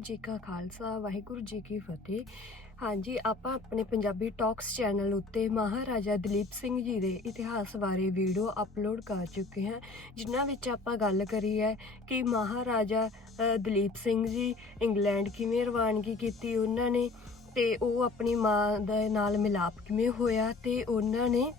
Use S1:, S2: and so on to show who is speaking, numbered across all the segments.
S1: ਜੀ ਕਾ ਖਾਲਸਾ, ਵਾਹਿਗੁਰੂ ਜੀ ਕੀ ਫਤਿਹ। ਹਾਂਜੀ, ਆਪਾਂ ਆਪਣੇ ਪੰਜਾਬੀ ਟਾਕਸ ਚੈਨਲ ਉੱਤੇ ਮਹਾਰਾਜਾ ਦਲੀਪ ਸਿੰਘ ਜੀ ਦੇ ਇਤਿਹਾਸ ਬਾਰੇ ਵੀਡੀਓ ਅਪਲੋਡ ਕਰ ਚੁੱਕੇ ਹਾਂ, ਜਿਨ੍ਹਾਂ ਵਿੱਚ ਆਪਾਂ ਗੱਲ ਕਰੀ ਹੈ ਕਿ ਮਹਾਰਾਜਾ ਦਲੀਪ ਸਿੰਘ ਜੀ ਇੰਗਲੈਂਡ ਕਿਵੇਂ ਰਵਾਨਗੀ ਕੀਤੀ ਉਹਨਾਂ ਨੇ ਤੇ ਉਹ ਆਪਣੀ ਮਾਂ ਦੇ ਨਾਲ ਮਿਲਾਪ ਕਿਵੇਂ ਹੋਇਆ ਤੇ ਉਹਨਾਂ ਨੇ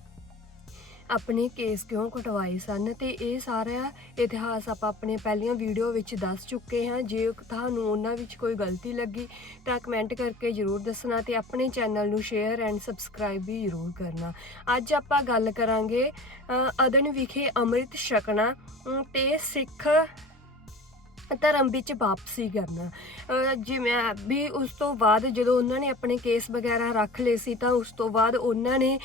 S1: ਆਪਣੇ ਕੇਸ ਕਿਉਂ ਕਟਵਾਏ ਸਨ ਤੇ ਇਹ ਸਾਰਾ ਇਤਿਹਾਸ ਆਪਾਂ ਆਪਣੇ ਪਹਿਲੀਆਂ ਵੀਡੀਓ ਵਿੱਚ ਦੱਸ ਚੁੱਕੇ ਹਾਂ। ਜੇ ਤੁਹਾਨੂੰ ਉਹਨਾਂ ਵਿੱਚ ਕੋਈ ਗਲਤੀ ਲੱਗੀ ਤਾਂ ਕਮੈਂਟ ਕਰਕੇ ਜਰੂਰ ਦੱਸਣਾ ਤੇ ਆਪਣੇ ਚੈਨਲ ਨੂੰ ਸ਼ੇਅਰ ਐਂਡ ਸਬਸਕ੍ਰਾਈਬ ਵੀ ਜਰੂਰ ਕਰਨਾ। ਅੱਜ ਆਪਾਂ ਗੱਲ ਕਰਾਂਗੇ ਅਦਨ ਵਿਖੇ ਅੰਮ੍ਰਿਤ ਛਕਣਾ ਅਮ, ਤੇ ਸਿੱਖ ਧਰਮ ਵਿੱਚ ਵਾਪਸੀ ਕਰਨਾ। ਜਿਵੇਂ ਵੀ ਉਸ ਤੋਂ ਬਾਅਦ ਜਦੋਂ ਉਹਨਾਂ ਨੇ ਆਪਣੇ ਕੇਸ ਵਗੈਰਾ ਰੱਖ ਲਏ ਸੀ ਤਾਂ ਉਸ ਤੋਂ ਬਾਅਦ ਉਹਨਾਂ ਨੇ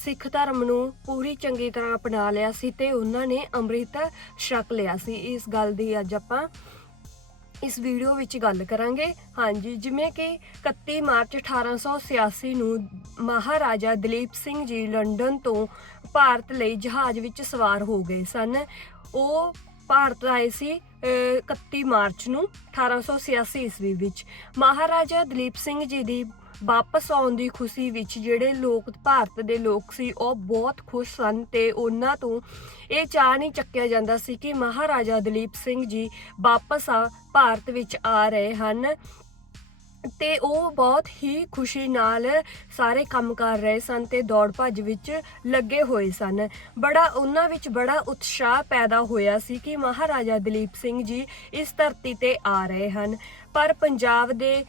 S1: ਸਿੱਖ ਧਰਮ ਨੂੰ ਪੂਰੀ ਚੰਗੀ ਤਰ੍ਹਾਂ ਅਪਣਾ ਲਿਆ ਸੀ ਤੇ ਉਹਨਾਂ ਨੇ ਅੰਮ੍ਰਿਤ ਛਕ ਲਿਆ ਸੀ। ਇਸ ਗੱਲ ਦੀ ਅੱਜ ਆਪਾਂ ਇਸ ਵੀਡੀਓ ਵਿੱਚ ਗੱਲ ਕਰਾਂਗੇ। ਹਾਂਜੀ, ਜਿਵੇਂ ਕਿ 31 ਮਾਰਚ 1886 ਨੂੰ ਮਹਾਰਾਜਾ ਦਲੀਪ ਸਿੰਘ ਜੀ ਲੰਡਨ ਤੋਂ ਭਾਰਤ ਲਈ ਜਹਾਜ਼ ਵਿੱਚ ਸਵਾਰ ਹੋ ਗਏ ਸਨ। ਉਹ ਭਾਰਤ ਆਏ ਸੀ 31 ਮਾਰਚ ਨੂੰ 1886 ਈਸਵੀ ਵਿੱਚ ਮਹਾਰਾਜਾ ਦਲੀਪ ਸਿੰਘ ਜੀ ਦੀ ਵਾਪਸ ਆਉਣ ਦੀ ਖੁਸ਼ੀ ਵਿੱਚ ਜਿਹੜੇ ਲੋਕ, ਭਾਰਤ ਦੇ ਲੋਕ ਸੀ, ਉਹ ਬਹੁਤ ਖੁਸ਼ ਸਨ ਤੇ ਉਹਨਾਂ ਤੋਂ ਇਹ ਚਾਹ ਨਹੀਂ ਚੱਕਿਆ ਜਾਂਦਾ ਸੀ ਕਿ ਮਹਾਰਾਜਾ ਦਲੀਪ ਸਿੰਘ ਜੀ ਵਾਪਸ ਆ ਭਾਰਤ ਵਿੱਚ ਆ ਰਹੇ ਹਨ। ਤੇ ਉਹ ਬਹੁਤ ਹੀ ਖੁਸ਼ੀ ਨਾਲ ਸਾਰੇ ਕੰਮ ਕਰ ਰਹੇ ਸਨ ਤੇ ਦੌੜ ਭੱਜ ਵਿੱਚ ਲੱਗੇ ਹੋਏ ਸਨ। ਬੜਾ, ਉਹਨਾਂ ਵਿੱਚ ਬੜਾ ਉਤਸ਼ਾਹ ਪੈਦਾ ਹੋਇਆ ਸੀ ਕਿ ਮਹਾਰਾਜਾ ਦਲੀਪ ਸਿੰਘ ਜੀ ਇਸ ਧਰਤੀ ਤੇ ਆ ਰਹੇ ਹਨ। ਪਰ ਪੰਜਾਬ ਦੇ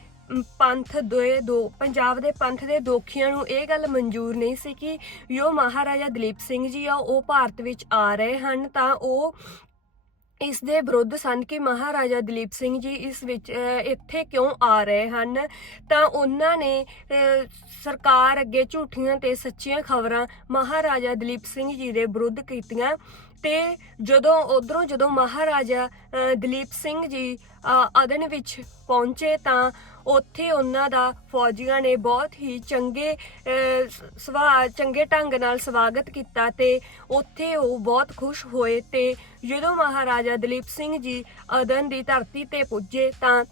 S1: ਪੰਥ ਦੇ ਦੋ, ਪੰਜਾਬ ਦੇ ਪੰਥ ਦੇ ਦੋਖੀਆਂ ਨੂੰ ਇਹ ਗੱਲ ਮਨਜ਼ੂਰ ਨਹੀਂ ਸੀ ਕਿ ਜੋ ਮਹਾਰਾਜਾ ਦਲੀਪ ਸਿੰਘ ਜੀ ਆ, ਉਹ ਭਾਰਤ ਵਿੱਚ ਆ ਰਹੇ ਹਨ ਤਾਂ ਉਹ ਇਸ ਦੇ ਵਿਰੁੱਧ ਸਨ ਕਿ ਮਹਾਰਾਜਾ ਦਲੀਪ ਸਿੰਘ ਜੀ ਇਸ ਵਿੱਚ ਇੱਥੇ ਕਿਉਂ ਆ ਰਹੇ ਹਨ? ਤਾਂ ਉਹਨਾਂ ਨੇ ਸਰਕਾਰ ਅੱਗੇ ਝੂਠੀਆਂ ਤੇ ਸੱਚੀਆਂ ਖਬਰਾਂ ਮਹਾਰਾਜਾ ਦਲੀਪ ਸਿੰਘ ਜੀ ਦੇ ਵਿਰੁੱਧ ਕੀਤੀਆਂ। ਤੇ ਜਦੋਂ ਉਧਰੋਂ ਜਦੋਂ ਮਹਾਰਾਜਾ ਦਲੀਪ ਸਿੰਘ ਜੀ ਅਦਨ ਵਿੱਚ ਪਹੁੰਚੇ ਤਾਂ ਉੱਥੇ ਉਹਨਾਂ ਦਾ ਫੌਜੀਆਂ ਨੇ ਬਹੁਤ ਹੀ ਚੰਗੇ ਸਵਾ, ਚੰਗੇ ਢੰਗ ਨਾਲ ਸਵਾਗਤ ਕੀਤਾ ਤੇ ਉੱਥੇ ਉਹ ਬਹੁਤ ਖੁਸ਼ ਹੋਏ ਤੇ ਜਦੋਂ ਮਹਾਰਾਜਾ ਦਲੀਪ ਸਿੰਘ ਜੀ ਅਦਨ ਦੀ ਧਰਤੀ ਤੇ ਪੁੱਜੇ ਤਾਂ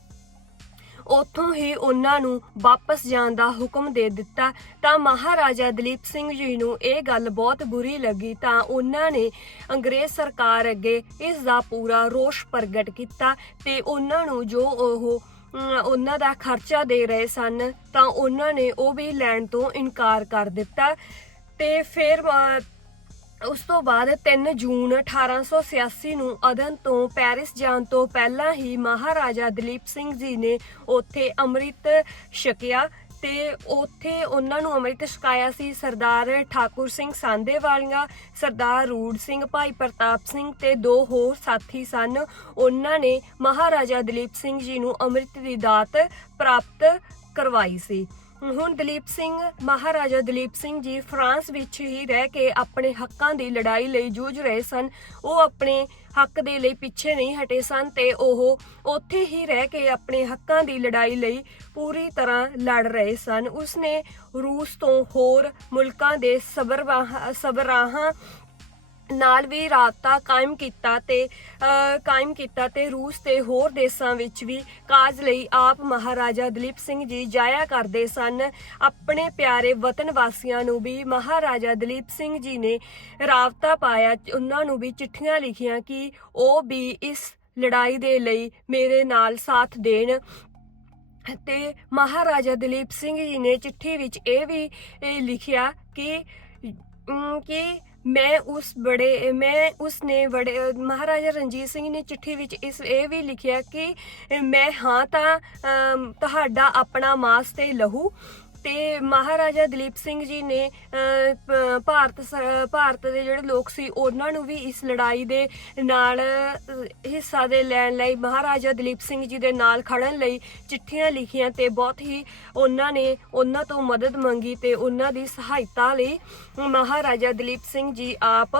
S1: ਉੱਥੋਂ ਹੀ ਉਹਨਾਂ ਨੂੰ ਵਾਪਸ ਜਾਣ ਦਾ ਹੁਕਮ ਦੇ ਦਿੱਤਾ। ਤਾਂ ਮਹਾਰਾਜਾ ਦਲੀਪ ਸਿੰਘ ਜੀ ਨੂੰ ਇਹ ਗੱਲ ਬਹੁਤ ਬੁਰੀ ਲੱਗੀ ਤਾਂ ਉਹਨਾਂ ਨੇ ਅੰਗਰੇਜ਼ ਸਰਕਾਰ ਅੱਗੇ ਇਸ ਦਾ ਪੂਰਾ ਰੋਸ਼ ਪ੍ਰਗਟ ਕੀਤਾ ਤੇ ਉਹਨਾਂ ਨੂੰ ਜੋ ਉਹ ਉਹਨਾਂ ਦਾ ਖਰਚਾ ਦੇ ਰਹੇ ਸਨ ਤਾਂ ਉਹਨਾਂ ਨੇ ਉਹ ਵੀ ਲੈਣ ਤੋਂ ਇਨਕਾਰ ਕਰ ਦਿੱਤਾ। ਤੇ ਫਿਰ ਉਸ ਤੋਂ ਬਾਅਦ 3 ਜੂਨ 1886 ਨੂੰ ਅਦਨ ਤੋਂ ਪੈਰਿਸ ਜਾਣ ਤੋਂ ਪਹਿਲਾਂ ਹੀ ਮਹਾਰਾਜਾ ਦਲੀਪ ਸਿੰਘ ਜੀ ਨੇ ਉੱਥੇ ਅੰਮ੍ਰਿਤ ਛਕਿਆ ਤੇ ਉੱਥੇ ਉਹਨਾਂ ਨੂੰ ਅੰਮ੍ਰਿਤ ਛਕਾਇਆ ਸੀ ਸਰਦਾਰ ਠਾਕੁਰ ਸਿੰਘ ਸਾਂਧੇਵਾਲੀਆ ਸਰਦਾਰ ਰੂੜ ਸਿੰਘ, ਭਾਈ ਪ੍ਰਤਾਪ ਸਿੰਘ ਤੇ ਦੋ ਹੋਰ ਸਾਥੀ ਸਨ। ਉਹਨਾਂ ਨੇ ਮਹਾਰਾਜਾ ਦਲੀਪ ਸਿੰਘ ਜੀ ਨੂੰ ਅੰਮ੍ਰਿਤ ਦੀ ਦਾਤ ਪ੍ਰਾਪਤ ਕਰਵਾਈ ਸੀ। ਹੁਣ ਦਲੀਪ ਸਿੰਘ, ਮਹਾਰਾਜਾ ਦਲੀਪ ਸਿੰਘ ਜੀ ਫਰਾਂਸ ਵਿੱਚ ਹੀ ਰਹਿ ਕੇ ਆਪਣੇ ਹੱਕਾਂ ਦੀ ਲੜਾਈ ਲਈ ਜੂਝ ਰਹੇ ਸਨ। ਉਹ ਆਪਣੇ ਹੱਕ ਦੇ ਲਈ ਪਿੱਛੇ ਨਹੀਂ ਹਟੇ ਸਨ ਤੇ ਉਹ ਉੱਥੇ ਹੀ ਰਹਿ ਕੇ ਆਪਣੇ ਹੱਕਾਂ ਦੀ ਲੜਾਈ ਲਈ ਪੂਰੀ ਤਰ੍ਹਾਂ ਲੜ ਰਹੇ ਸਨ। ਉਸਨੇ ਰੂਸ ਤੋਂ ਹੋਰ ਮੁਲਕਾਂ ਦੇ ਸਬਰਵਾਹ, ਸਬਰਾਹਾਂ ਨਾਲ ਵੀ ਰਾਬਤਾ ਕਾਇਮ ਕੀਤਾ ਤੇ ਕਾਇਮ ਕੀਤਾ ਤੇ ਰੂਸ ਤੇ ਹੋਰ ਦੇਸ਼ਾਂ ਵਿੱਚ ਵੀ ਕਾਜ ਲਈ ਆਪ ਮਹਾਰਾਜਾ ਦਲੀਪ ਸਿੰਘ ਜੀ ਜਾਇਆ ਕਰਦੇ ਸਨ। ਆਪਣੇ ਪਿਆਰੇ ਵਤਨ ਵਾਸੀਆਂ ਨੂੰ ਵੀ ਮਹਾਰਾਜਾ ਦਲੀਪ ਸਿੰਘ ਜੀ ਨੇ ਰਾਬਤਾ ਪਾਇਆ। ਉਹਨਾਂ ਨੂੰ ਵੀ ਚਿੱਠੀਆਂ ਲਿਖੀਆਂ ਕਿ ਉਹ ਵੀ ਇਸ ਲੜਾਈ ਦੇ ਲਈ ਮੇਰੇ ਨਾਲ ਸਾਥ ਦੇਣ। ਤੇ ਮਹਾਰਾਜਾ ਦਲੀਪ ਸਿੰਘ ਜੀ ਨੇ ਚਿੱਠੀ ਵਿੱਚ ਇਹ ਵੀ ਲਿਖਿਆ ਕਿ ਕਿ ਮੈਂ ਉਸ ਬੜੇ, ਮੈਂ ਉਸ ਨੇ ਬੜੇ, ਮਹਾਰਾਜਾ ਰਣਜੀਤ ਸਿੰਘ ਨੇ ਚਿੱਠੀ ਵਿੱਚ ਇਸ ਇਹ ਵੀ ਲਿਖਿਆ ਕਿ ਮੈਂ ਹਾਂ ਤਾਂ ਤੁਹਾਡਾ ਆਪਣਾ ਮਾਸ ਤੇ ਲਹੂ। ਤੇ ਮਹਾਰਾਜਾ ਦਲੀਪ ਸਿੰਘ ਜੀ ਨੇ ਭਾਰਤ ਭਾਰਤ ਦੇ ਜਿਹੜੇ ਲੋਕ ਸੀ, ਉਹਨਾਂ ਨੂੰ ਵੀ ਇਸ ਲੜਾਈ ਦੇ ਨਾਲ ਹਿੱਸਾ ਦੇ ਲੈਣ ਲਈ, ਮਹਾਰਾਜਾ ਦਲੀਪ ਸਿੰਘ ਜੀ ਦੇ ਨਾਲ ਖੜਨ ਲਈ ਚਿੱਠੀਆਂ ਲਿਖੀਆਂ ਤੇ ਬਹੁਤ ਹੀ ਉਹਨਾਂ ਨੇ ਉਹਨਾਂ ਤੋਂ ਮਦਦ ਮੰਗੀ ਤੇ ਉਹਨਾਂ ਦੀ ਸਹਾਇਤਾ ਲਈ ਮਹਾਰਾਜਾ ਦਲੀਪ ਸਿੰਘ ਜੀ ਆਪ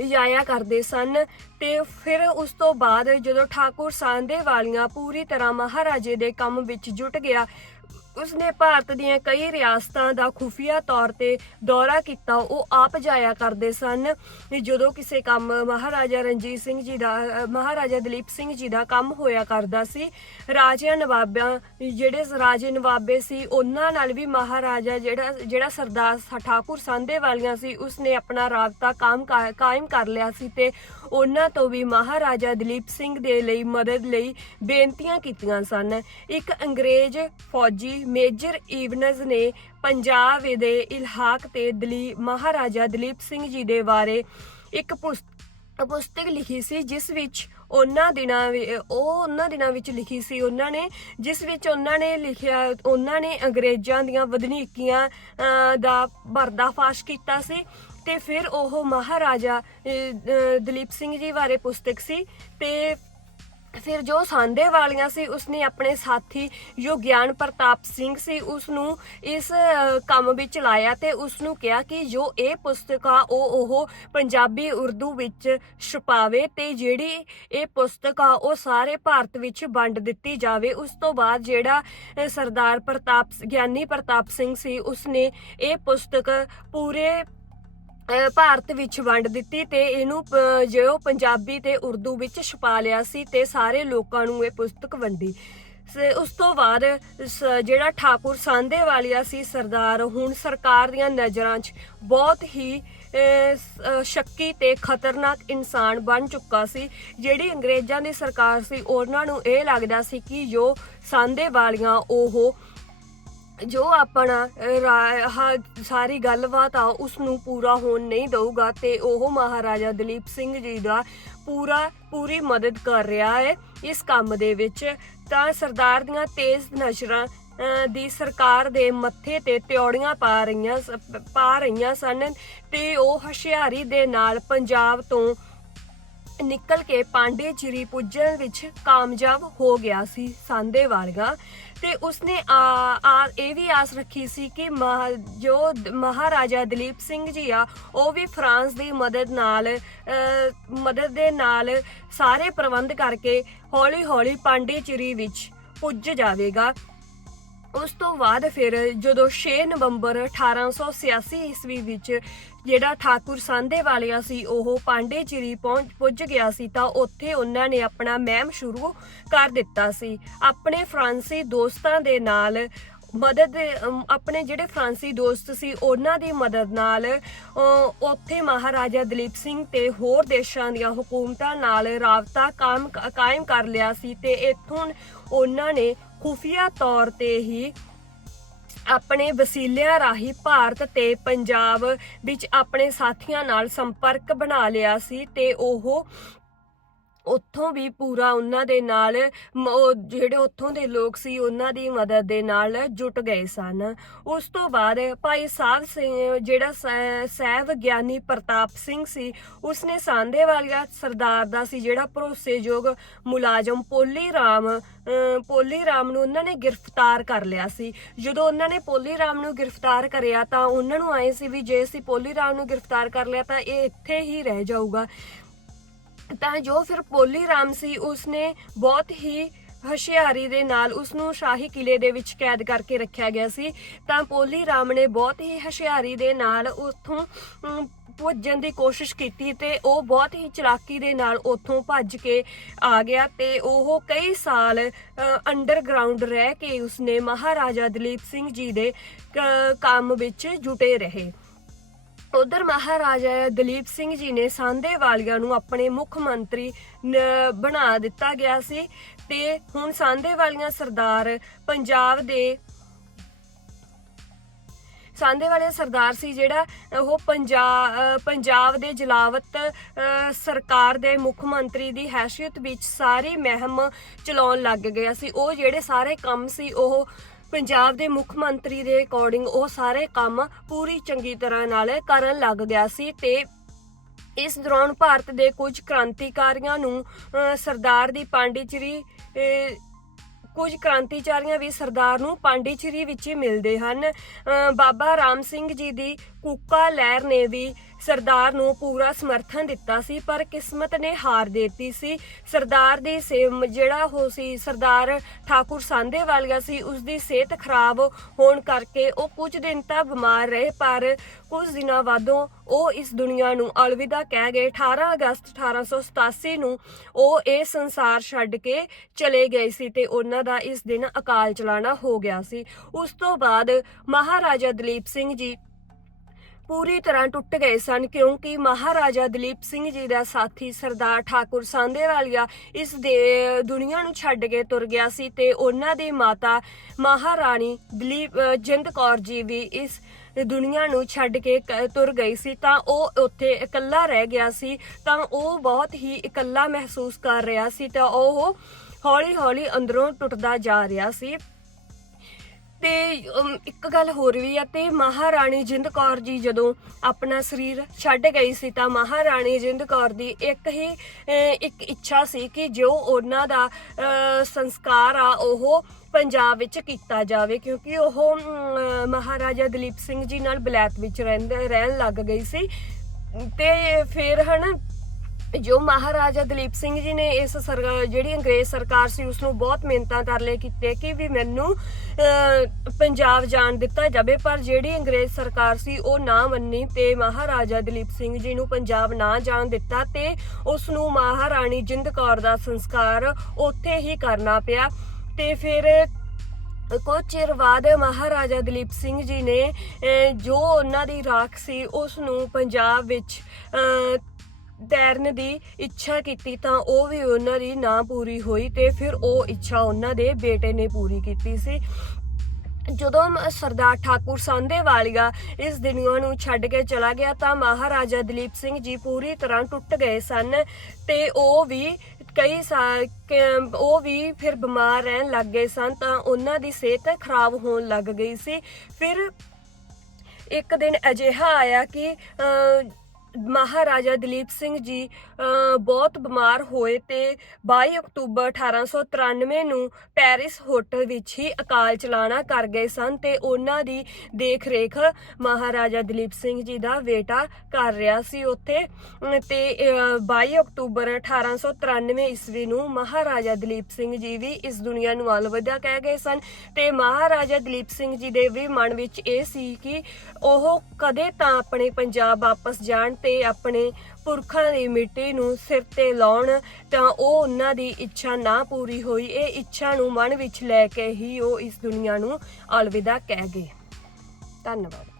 S1: ਜਾਇਆ ਕਰਦੇ ਸਨ ਤੇ ਫਿਰ ਉਸ ਤੋਂ ਬਾਅਦ ਜਦੋਂ ਠਾਕੁਰ ਸਾਂਦੇ ਵਾਲੀਆਂ ਪੂਰੀ ਤਰ੍ਹਾਂ ਮਹਾਰਾਜੇ ਦੇ ਕੰਮ ਵਿੱਚ ਜੁਟ ਗਿਆ ਉਸਨੇ ਭਾਰਤ ਦੀਆਂ ਕਈ ਰਿਆਸਤਾਂ ਦਾ ਖੁਫੀਆ ਤੌਰ ਤੇ ਦੌਰਾ ਕੀਤਾ, ਉਹ ਆਪ ਜਾਇਆ ਕਰਦੇ ਸਨ। ਜਦੋਂ ਕਿਸੇ ਕੰਮ ਮਹਾਰਾਜਾ ਰਣਜੀਤ ਸਿੰਘ ਜੀ ਦਾ, ਮਹਾਰਾਜਾ ਦਲੀਪ ਸਿੰਘ ਜੀ ਦਾ ਕੰਮ ਹੋਇਆ ਕਰਦਾ ਸੀ, ਰਾਜਿਆਂ ਨਵਾਬਾਂ, ਜਿਹੜੇ ਰਾਜੇ ਨਵਾਬੇ ਸੀ, ਉਹਨਾਂ ਨਾਲ ਵੀ ਮਹਾਰਾਜਾ ਜਿਹੜਾ ਜਿਹੜਾ ਸਰਦਾਰ ਠਾਕੁਰ ਸੰਧੇ ਵਾਲੀਆਂ ਸੀ, ਉਸਨੇ ਆਪਣਾ ਰਾਬਤਾ ਕਾਇਮ ਕਰ- ਕਾਇਮ ਕਰ ਲਿਆ ਸੀ ਤੇ ਉਹਨਾਂ ਤੋਂ ਵੀ ਮਹਾਰਾਜਾ ਦਲੀਪ ਸਿੰਘ ਦੇ ਲਈ ਮਦਦ ਲਈ ਬੇਨਤੀਆਂ ਕੀਤੀਆਂ ਸਨ। ਇੱਕ ਅੰਗਰੇਜ਼ ਫੌਜੀ ਮੇਜਰ ਈਵਨਜ਼ ਨੇ ਪੰਜਾਬ ਦੇ ਇਲਾਕ ਤੇ ਦਲੀ ਮਹਾਰਾਜਾ ਦਲੀਪ ਸਿੰਘ ਜੀ ਦੇ ਬਾਰੇ ਇੱਕ ਪੁਸਤ- ਪੁਸਤਕ ਲਿਖੀ ਸੀ ਜਿਸ ਵਿੱਚ ਉਹਨਾਂ ਦਿਨਾਂ ਉਹ ਉਹਨਾਂ ਦਿਨਾਂ ਵਿੱਚ ਲਿਖੀ ਸੀ। ਉਹਨਾਂ ਨੇ ਜਿਸ ਵਿੱਚ ਉਹਨਾਂ ਨੇ ਲਿਖਿਆ ਉਹਨਾਂ ਨੇ ਅੰਗਰੇਜ਼ਾਂ ਦੀਆਂ ਵਧਨੀਕੀਆਂ ਅਹ, ਦਾ ਪਰਦਾਫਾਸ਼ ਕੀਤਾ ਸੀ। ਤੇ ਫਿਰ ਉਹ ਮਹਾਰਾਜਾ ਦਲੀਪ ਸਿੰਘ ਜੀ ਬਾਰੇ ਪੁਸਤਕ ਸੀ ਤੇ ਫਿਰ ਜੋ ਸਾਂਦੇ ਵਾਲੀਆਂ ਸੀ, ਉਸਨੇ ਆਪਣੇ ਸਾਥੀ ਜੋ ਗਿਆਨ ਪ੍ਰਤਾਪ ਸਿੰਘ ਸੀ ਉਸ ਨੂੰ ਇਸ ਕੰਮ ਵਿੱਚ ਲਾਇਆ ਤੇ ਉਸ ਨੂੰ ਕਿਹਾ ਕਿ ਜੋ ਇਹ ਪੁਸਤਕ ਆ, ਉਹ ਉਹ ਪੰਜਾਬੀ ਉਰਦੂ ਵਿੱਚ ਛਪਾਵੇ ਤੇ ਜਿਹੜੀ ਇਹ ਪੁਸਤਕ ਆ, ਉਹ ਸਾਰੇ ਭਾਰਤ ਵਿੱਚ ਵੰਡ ਦਿੱਤੀ ਜਾਵੇ। ਉਸ ਤੋਂ ਬਾਅਦ ਜਿਹੜਾ ਸਰਦਾਰ ਪ੍ਰਤਾਪ, ਗਿਆਨੀ ਪ੍ਰਤਾਪ ਸਿੰਘ ਸੀ, ਉਸਨੇ ਇਹ ਪੁਸਤਕ ਪੂਰੇ ਭਾਰਤ ਵਿੱਚ ਵੰਡ ਦਿੱਤੀ ਤੇ ਇਹਨੂੰ ਪ- ਜੋ ਪੰਜਾਬੀ ਤੇ ਉਰਦੂ ਵਿੱਚ ਛਪਾ ਲਿਆ ਸੀ ਤੇ ਸਾਰੇ ਲੋਕਾਂ ਨੂੰ ਇਹ ਪੁਸਤਕ ਵੰਡੀ। ਸ- ਉਸ ਤੋਂ ਬਾਅਦ ਸ- ਜਿਹੜਾ ਠਾਕੁਰ ਸਾਂਦੇ ਵਾਲੀਆ ਸੀ ਸਰਦਾਰ, ਹੁਣ ਸਰਕਾਰ ਦੀਆਂ ਨਜ਼ਰਾਂ 'ਚ ਬਹੁਤ ਹੀ ਸ਼ੱਕੀ ਤੇ ਖਤਰਨਾਕ ਇਨਸਾਨ ਬਣ ਚੁੱਕਾ ਸੀ। ਜਿਹੜੀ ਅੰਗਰੇਜ਼ਾਂ ਦੀ ਸਰਕਾਰ ਸੀ, ਉਹਨਾਂ ਨੂੰ ਇਹ ਲੱਗਦਾ ਸੀ ਕਿ ਜੋ ਸਾਂਦੇ ਵਾਲੀਆਂ ਉਹ ਜੋ ਆਪਣਾ ਸਾਰੀ ਗੱਲਬਾਤ ਆ ਉਸ ਨੂੰ ਪੂਰਾ ਹੋਣ ਨਹੀਂ ਦਊਗਾ ਤੇ ਉਹ ਮਹਾਰਾਜਾ ਦਲੀਪ ਸਿੰਘ ਜੀ ਦਾ ਪੂਰਾ, ਪੂਰੀ ਮਦਦ ਕਰ ਰਿਹਾ ਹੈ ਇਸ ਕੰਮ ਦੇ ਵਿੱਚ। ਤਾਂ ਸਰਦਾਰ ਦੀਆਂ ਤੇਜ਼ ਨਜ਼ਰਾਂ ਦੀ ਸਰਕਾਰ ਦੇ ਮੱਥੇ ਤੇ ਤਿਉੜੀਆਂ ਪਾ ਰਹੀਆਂ ਪਾ ਰਹੀਆਂ ਸਨ ਤੇ ਉਹ ਹੁਸ਼ਿਆਰੀ ਦੇ ਨਾਲ ਪੰਜਾਬ ਤੋਂ ਨਿਕਲ ਕੇ ਪਾਂਡੇਚਿਰੀ ਪੁੱਜਣ ਵਿੱਚ ਕਾਮਯਾਬ ਹੋ ਗਿਆ ਸੀ, ਸਾਂਦੇ ਵਾਰਗਾ। ਤੇ ਉਸਨੇ, ਆ, ਆ- ਇਹ ਵੀ ਆਸ ਰੱਖੀ ਸੀ ਕਿ ਮਹਾ- ਜੋ ਮਹਾਰਾਜਾ ਦਲੀਪ ਸਿੰਘ ਜੀ ਆ, ਉਹ ਵੀ ਫਰਾਂਸ ਦੀ ਮਦਦ ਨਾਲ ਮਦਦ ਦੇ ਨਾਲ ਸਾਰੇ ਪ੍ਰਬੰਧ ਕਰਕੇ ਹੌਲੀ-ਹੌਲੀ ਪਾਂਡੇਚਿਰੀ ਵਿੱਚ ਪੁੱਜ ਜਾਵੇਗਾ। ਉਸ ਤੋਂ ਬਾਅਦ ਫਿਰ ਜਦੋਂ 6 ਨਵੰਬਰ 1886 ਈਸਵੀ ਵਿੱਚ ਜਿਹੜਾ ਠਾਕੁਰ ਸਾਂਧੇ ਵਾਲਿਆ ਸੀ, ਉਹ ਪਾਂਡੇਚਿਰੀ ਪਹੁੰਚ ਪੁੱਜ ਗਿਆ ਸੀ, ਤਾਂ ਉੱਥੇ ਉਹਨਾਂ ਨੇ ਆਪਣਾ ਮਹਿਮ ਸ਼ੁਰੂ ਕਰ ਦਿੱਤਾ ਸੀ। ਆਪਣੇ ਫਰਾਂਸੀ ਦੋਸਤਾਂ ਦੇ ਨਾਲ ਮਦਦ ਆਪਣੇ ਜਿਹੜੇ ਫਰਾਂਸੀ ਦੋਸਤ ਸੀ, ਉਹਨਾਂ ਦੀ ਮਦਦ ਨਾਲ ਉੱਥੇ ਮਹਾਰਾਜਾ ਦਲੀਪ ਸਿੰਘ ਤੇ ਹੋਰ ਦੇਸ਼ਾਂ ਦੀਆਂ ਹਕੂਮਤਾਂ ਨਾਲ ਰਾਬਤਾ ਕਾਇਮ ਕਾਇਮ ਕਰ ਲਿਆ ਸੀ ਤੇ ਇੱਥੋਂ ਉਹਨਾਂ ਨੇ ਖੁਫੀਆ ਤੌਰ ਤੇ ਹੀ ਆਪਣੇ ਵਸੀਲਿਆਂ ਰਾਹੀਂ ਭਾਰਤ ਤੇ ਪੰਜਾਬ ਵਿੱਚ ਆਪਣੇ ਸਾਥੀਆਂ ਨਾਲ ਸੰਪਰਕ ਬਣਾ ਲਿਆ ਸੀ ਤੇ ਉਹ ਉੱਥੋਂ ਵੀ ਪੂਰਾ ਉਹਨਾਂ ਦੇ ਨਾਲ ਜਿਹੜੇ ਉੱਥੋਂ ਦੇ ਲੋਕ ਸੀ, ਉਹਨਾਂ ਦੀ ਮਦਦ ਦੇ ਨਾਲ ਜੁਟ ਗਏ ਸਨ। ਉਸ ਤੋਂ ਬਾਅਦ ਭਾਈ ਸਾਹਿਬ ਸਿੰਘ, ਜਿਹੜਾ ਸੈ- ਸਹਿਬ ਗਿਆਨੀ ਪ੍ਰਤਾਪ ਸਿੰਘ ਸੀ, ਉਸਨੇ ਸਾਂਦੇ ਵਾਲੀਆ ਸਰਦਾਰ ਦਾ ਸੀ, ਜਿਹੜਾ ਭਰੋਸੇਯੋਗ ਮੁਲਾਜ਼ਮ ਪੋਲੀ ਰਾਮ ਪੋਲੀ ਰਾਮ ਨੂੰ ਉਹਨਾਂ ਨੇ ਗ੍ਰਿਫਤਾਰ ਕਰ ਲਿਆ ਸੀ। ਜਦੋਂ ਉਹਨਾਂ ਨੇ ਪੋਲੀ ਰਾਮ ਨੂੰ ਗ੍ਰਿਫਤਾਰ ਕਰਿਆ ਤਾਂ ਉਹਨਾਂ ਨੂੰ ਆਏ ਸੀ ਵੀ ਜੇ ਅਸੀਂ ਪੋਲੀ ਰਾਮ ਨੂੰ ਗ੍ਰਿਫਤਾਰ ਕਰ ਲਿਆ ਤਾਂ ਇਹ ਇੱਥੇ ਹੀ ਰਹਿ ਜਾਊਗਾ। ਤਾਂ ਜੋ ਫਿਰ ਪੋਲੀ ਰਾਮ ਸੀ ਉਸਨੇ ਬਹੁਤ ਹੀ ਹੁਸ਼ਿਆਰੀ ਦੇ ਨਾਲ ਉਸ ਨੂੰ ਸ਼ਾਹੀ ਕਿਲੇ ਦੇ ਵਿੱਚ ਕੈਦ ਕਰਕੇ ਰੱਖਿਆ ਗਿਆ ਸੀ। ਤਾਂ ਪੋਲੀ ਰਾਮ ਨੇ ਬਹੁਤ ਹੀ ਹੁਸ਼ਿਆਰੀ ਦੇ ਨਾਲ ਉੱਥੋਂ ਅਮ, ਭੱਜਣ ਦੀ ਕੋਸ਼ਿਸ਼ ਕੀਤੀ ਤੇ ਉਹ ਬਹੁਤ ਹੀ ਚਲਾਕੀ ਦੇ ਨਾਲ ਉੱਥੋਂ ਭੱਜ ਕੇ ਆ ਗਿਆ ਤੇ ਉਹ ਕਈ ਸਾਲ ਅੰਡਰਗਰਾਉਂਡ ਰਹਿ ਕੇ ਉਸਨੇ ਮਹਾਰਾਜਾ ਦਲੀਪ ਸਿੰਘ ਜੀ ਦੇ ਕੰਮ ਵਿੱਚ ਜੁਟੇ ਰਹੇ। ਉਧਰ ਮਹਾਰਾਜਾ ਦਲੀਪ ਸਿੰਘ ਜੀ ਨੇ ਸਾਂਦੇ ਵਾਲੀਆਂ ਨੂੰ ਆਪਣੇ ਮੁੱਖ ਮੰਤਰੀ ਬਣਾ ਦਿੱਤਾ ਗਿਆ ਸੀ ਤੇ ਹੁਣ ਸਾਂਦੇ ਵਾਲੀਆਂ ਸਰਦਾਰ ਪੰਜਾਬ ਦੇ ਸਾਂਦੇ ਵਾਲੇ ਸਰਦਾਰ ਸੀ ਜਿਹੜਾ, ਉਹ ਪੰਜਾਬ ਦੇ ਜਲਾਵਤ ਸਰਕਾਰ ਦੇ ਮੁੱਖ ਮੰਤਰੀ ਦੀ ਹੈਸੀਅਤ ਵਿੱਚ ਸਾਰੀ ਮਹਿਮ ਚਲਾਉਣ ਲੱਗ ਗਿਆ ਸੀ। ਉਹ ਜਿਹੜੇ ਸਾਰੇ ਕੰਮ ਸੀ, ਉਹ ਪੰਜਾਬ ਦੇ ਮੁੱਖ ਮੰਤਰੀ ਦੇ ਅਕੋਰਡਿੰਗ ਉਹ ਸਾਰੇ ਕੰਮ ਪੂਰੀ ਚੰਗੀ ਤਰ੍ਹਾਂ ਨਾਲ ਕਰਨ ਲੱਗ ਗਿਆ ਸੀ ਤੇ ਇਸ ਦੌਰਾਨ ਭਾਰਤ ਦੇ ਕੁਝ ਕ੍ਰਾਂਤੀਕਾਰੀਆਂ ਨੂੰ ਸਰਦਾਰ ਦੀ ਪਾਂਡੇਚਰੀ ਕੁਝ ਕ੍ਰਾਂਤੀਚਾਰੀਆਂ ਵੀ ਸਰਦਾਰ ਨੂੰ ਪਾਂਡੀਚਰੀ ਵਿੱਚ ਹੀ ਮਿਲਦੇ ਹਨ। ਬਾਬਾ ਰਾਮ ਸਿੰਘ ਜੀ ਦੀ ਕੁੱਕਾ ਲਹਿਰ ਨੇ ਵੀ ਸਰਦਾਰ ਨੂੰ ਪੂਰਾ ਸਮਰਥਨ ਦਿੱਤਾ ਸੀ, ਪਰ ਕਿਸਮਤ ਨੇ ਹਾਰ ਦਿੱਤੀ ਸੀ। ਸਰਦਾਰ ਦੀ ਸੇਵ ਜਿਹੜਾ ਉਹ ਸੀ, ਸਰਦਾਰ ਠਾਕੁਰ ਸਾਂਧੇਵਾਲੀਆ ਸੀ ਉਸ ਦੀ ਸਿਹਤ ਖਰਾਬ ਹੋਣ ਕਰਕੇ ਉਹ ਕੁਝ ਦਿਨ ਤਾਂ ਬਿਮਾਰ ਰਹੇ, ਪਰ ਕੁਝ ਦਿਨਾਂ ਬਾਅਦੋਂ ਉਹ ਇਸ ਦੁਨੀਆ ਨੂੰ ਅਲਵਿਦਾ ਕਹਿ ਗਏ। 18 ਅਗਸਤ 1887 ਨੂੰ ਉਹ ਇਹ ਸੰਸਾਰ ਛੱਡ ਕੇ ਚਲੇ ਗਏ ਸੀ ਤੇ ਉਹਨਾਂ ਦਾ ਇਸ ਦਿਨ ਅਕਾਲ ਚਲਾਣਾ ਹੋ ਗਿਆ ਸੀ। ਉਸ ਤੋਂ ਬਾਅਦ ਮਹਾਰਾਜਾ ਦਲੀਪ ਸਿੰਘ ਜੀ ਪੂਰੀ ਤਰ੍ਹਾਂ ਟੁੱਟ ਗਏ ਸਨ ਕਿਉਂਕਿ ਮਹਾਰਾਜਾ ਦਲੀਪ ਸਿੰਘ ਜੀ ਦਾ ਸਾਥੀ ਸਰਦਾਰ ਠਾਕੁਰ ਸਾਂਧੇਵਾਲੀਆ ਇਸ ਦੇ ਦੁਨੀਆ ਨੂੰ ਛੱਡ ਕੇ ਤੁਰ ਗਿਆ ਸੀ ਤੇ ਉਹਨਾਂ ਦੀ ਮਾਤਾ ਮਹਾਰਾਣੀ ਦਲੀਪ ਜਿੰਦ ਕੌਰ ਜੀ ਵੀ ਇਸ ਦੁਨੀਆ ਨੂੰ ਛੱਡ ਕੇ ਕ- ਤੁਰ ਗਈ ਸੀ। ਤਾਂ ਉਹ ਉੱਥੇ ਇਕੱਲਾ ਰਹਿ ਗਿਆ ਸੀ। ਤਾਂ ਉਹ ਬਹੁਤ ਹੀ ਇਕੱਲਾ ਮਹਿਸੂਸ ਕਰ ਰਿਹਾ ਸੀ। ਤਾਂ ਉਹ ਹੌਲੀ-ਹੌਲੀ ਅੰਦਰੋਂ ਟੁੱਟਦਾ ਜਾ ਰਿਹਾ ਸੀ। ਤੇ ਅਮ, ਇੱਕ ਗੱਲ ਹੋਰ ਵੀ ਆ ਤੇ ਮਹਾਰਾਣੀ ਜਿੰਦ ਕੌਰ ਜੀ ਜਦੋਂ ਆਪਣਾ ਸਰੀਰ ਛੱਡ ਗਈ ਸੀ ਤਾਂ ਮਹਾਰਾਣੀ ਜਿੰਦ ਕੌਰ ਦੀ ਇੱਕ ਹੀ ਅਹ, ਇੱਕ ਇੱਛਾ ਸੀ ਕਿ ਜੋ ਉਹਨਾਂ ਦਾ ਅਹ, ਸੰਸਕਾਰ ਆ ਉਹ ਪੰਜਾਬ ਵਿੱਚ ਕੀਤਾ ਜਾਵੇ ਕਿਉਂਕਿ ਉਹ ਅਮ, ਮਹਾਰਾਜਾ ਦਲੀਪ ਸਿੰਘ ਜੀ ਨਾਲ ਬਲੈਤ ਵਿੱਚ ਰਹਿੰਦੇ ਰਹਿਣ ਲੱਗ ਗਈ ਸੀ। ਤੇ ਫਿਰ ਹਨਾ ਜੋ ਮਹਾਰਾਜਾ ਦਲੀਪ ਸਿੰਘ ਜੀ ਨੇ ਇਸ ਸਰਕਾਰ ਜਿਹੜੀ ਅੰਗਰੇਜ਼ ਸਰਕਾਰ ਸੀ ਉਸ ਨੂੰ ਬਹੁਤ ਮਿਹਨਤਾਂ ਤਰਲੇ ਕੀਤੇ ਕਿ ਵੀ ਮੈਨੂੰ ਪੰਜਾਬ ਜਾਣ ਦਿੱਤਾ ਜਾਵੇ। ਪਰ ਜਿਹੜੀ ਅੰਗਰੇਜ਼ ਸਰਕਾਰ ਸੀ, ਉਹ ਨਾ ਮੰਨੀ ਤੇ ਮਹਾਰਾਜਾ ਦਲੀਪ ਸਿੰਘ ਜੀ ਨੂੰ ਪੰਜਾਬ ਨਾ ਜਾਣ ਦਿੱਤਾ ਤੇ ਉਸ ਨੂੰ ਮਹਾਰਾਣੀ ਜਿੰਦ ਕੌਰ ਦਾ ਸੰਸਕਾਰ ਉੱਥੇ ਹੀ ਕਰਨਾ ਪਿਆ। ਤੇ ਫਿਰ, ਕੁਝ ਚਿਰ ਬਾਅਦ ਮਹਾਰਾਜਾ ਦਲੀਪ ਸਿੰਘ ਜੀ ਨੇ ਜੋ ਉਹਨਾਂ ਦੀ ਰਾਖ ਸੀ ਉਸ ਨੂੰ ਪੰਜਾਬ ਵਿੱਚ ਤੈਰਨ ਦੀ ਇੱਛਾ ਕੀਤੀ ਤਾਂ ਉਹ ਵੀ ਉਹਨਾਂ ਦੀ ਨਾ ਪੂਰੀ ਹੋਈ ਤੇ ਫਿਰ ਉਹ ਇੱਛਾ ਉਹਨਾਂ ਦੇ ਬੇਟੇ ਨੇ ਪੂਰੀ ਕੀਤੀ ਸੀ। ਜਦੋਂ ਸਰਦਾਰ ਠਾਕੁਰ ਸਾਂਧੇਵਾਲੀਆ ਇਸ ਦੁਨੀਆ ਨੂੰ ਛੱਡ ਕੇ ਚਲਾ ਗਿਆ ਤਾਂ ਮਹਾਰਾਜਾ ਦਲੀਪ ਸਿੰਘ ਜੀ ਪੂਰੀ ਤਰ੍ਹਾਂ ਟੁੱਟ ਗਏ ਸਨ ਤੇ ਉਹ ਵੀ ਕਈ ਸਾਲ ਉਹ ਵੀ ਫਿਰ ਬਿਮਾਰ ਰਹਿਣ ਲੱਗ ਗਏ ਸਨ ਤਾਂ ਉਹਨਾਂ ਦੀ ਸਿਹਤ ਖਰਾਬ ਹੋਣ ਲੱਗ ਗਈ ਸੀ। ਫਿਰ ਇੱਕ ਦਿਨ ਅਜਿਹਾ ਆਇਆ ਕਿ ਮਹਾਰਾਜਾ ਦਲੀਪ ਸਿੰਘ ਜੀ ਬਹੁਤ ਬਿਮਾਰ ਹੋਏ ਤੇ 22 ਅਕਤੂਬਰ 1893 ਨੂੰ ਪੈਰਿਸ ਹੋਟਲ ਵਿੱਚ ਹੀ ਅਕਾਲ ਚਲਾਣਾ ਕਰ ਗਏ ਸਨ ਤੇ ਉਹਨਾਂ ਦੀ ਦੇਖ ਰੇਖ ਮਹਾਰਾਜਾ ਦਲੀਪ ਸਿੰਘ ਜੀ ਦਾ ਬੇਟਾ ਕਰ ਰਿਹਾ ਸੀ ਉੱਥੇ। ਅਮ, ਤੇ ਅਹ, 22 ਅਕਤੂਬਰ 1893 ਈਸਵੀ ਨੂੰ ਮਹਾਰਾਜਾ ਦਲੀਪ ਸਿੰਘ ਜੀ ਵੀ ਇਸ ਦੁਨੀਆ ਨੂੰ ਅਲਵਿਦਾ ਕਹਿ ਗਏ ਸਨ ਤੇ ਮਹਾਰਾਜਾ ਦਲੀਪ ਸਿੰਘ ਜੀ ਦੇ ਵੀ ਮਨ ਵਿੱਚ ਇਹ ਸੀ ਕਿ ਉਹ ਕਦੇ ਤਾਂ ਆਪਣੇ ਪੰਜਾਬ ਵਾਪਸ ਜਾਣ ਤੇ ਆਪਣੇ ਪੁਰਖਾਂ ਦੀ ਮਿੱਟੀ ਨੂੰ ਸਿਰ ਤੇ ਲਾਉਣ ਤਾਂ ਉਹ ਉਹਨਾਂ ਦੀ ਇੱਛਾ ਨਾ ਪੂਰੀ ਹੋਈ। ਇਹ ਇੱਛਾ ਨੂੰ ਮਨ ਵਿੱਚ ਲੈ ਕੇ ਹੀ ਉਹ ਇਸ ਦੁਨੀਆ ਨੂੰ ਅਲਵਿਦਾ ਕਹਿ ਗਏ। ਧੰਨਵਾਦ।